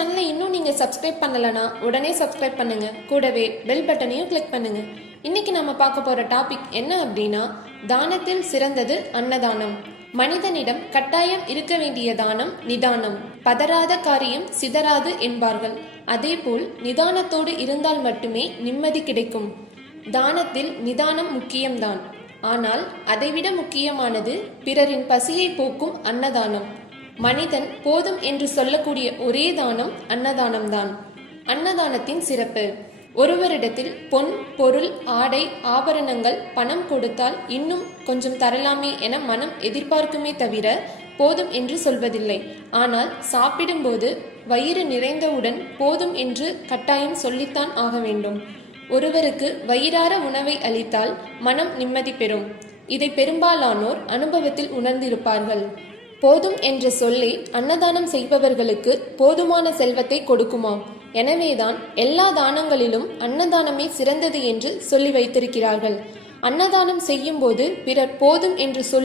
சேனலை இன்னும் நீங்கள் சப்ஸ்கிரைப் பண்ணலைன்னா உடனே சப்ஸ்கிரைப் பண்ணுங்க. கூடவே பெல் பட்டனையும் கிளிக் பண்ணுங்க. இன்னைக்கு நம்ம பார்க்க போற டாபிக் என்ன அப்படின்னா, தானத்தில் சிறந்தது அன்னதானம். மனிதனிடம் கட்டாயம் இருக்க வேண்டிய தானம் நிதானம். பதறாத காரியம் சிதறாது என்பார்கள். அதேபோல் நிதானத்தோடு இருந்தால் மட்டுமே நிம்மதி கிடைக்கும். தானத்தில் நிதானம் முக்கியம்தான். ஆனால் அதைவிட முக்கியமானது பிறரின் பசியை போக்கும் அன்னதானம். மனிதன் போதும் என்று சொல்லக்கூடிய ஒரே தானம் அன்னதானம்தான். அன்னதானத்தின் சிறப்பு: ஒருவரிடத்தில் பொன், பொருள், ஆடை, ஆபரணங்கள், பணம் கொடுத்தால் இன்னும் கொஞ்சம் தரலாமே என மனம் எதிர்பார்க்குமே தவிர போதும் என்று சொல்வதில்லை. ஆனால் சாப்பிடும்போது வயிறு நிறைந்தவுடன் போதும் என்று கட்டாயம் சொல்லித்தான் ஆக வேண்டும். ஒருவருக்கு வயிறார உணவை அளித்தால் மனம் நிம்மதி பெறும். இதை பெரும்பாலானோர் அனுபவத்தில் உணர்ந்திருப்பார்கள். போதும் என்ற சொல்லே அன்னதானம் செய்பவர்களுக்கு போதுமான செல்வத்தை கொடுக்குமாம். எனவேதான் எல்லா தானங்களிலும் அன்னதானமே சிறந்தது என்று சொல்லி வைத்திருக்கிறார்கள். அன்னதானம் செய்யும் போது பிறர் போதும் என்று சொல்லி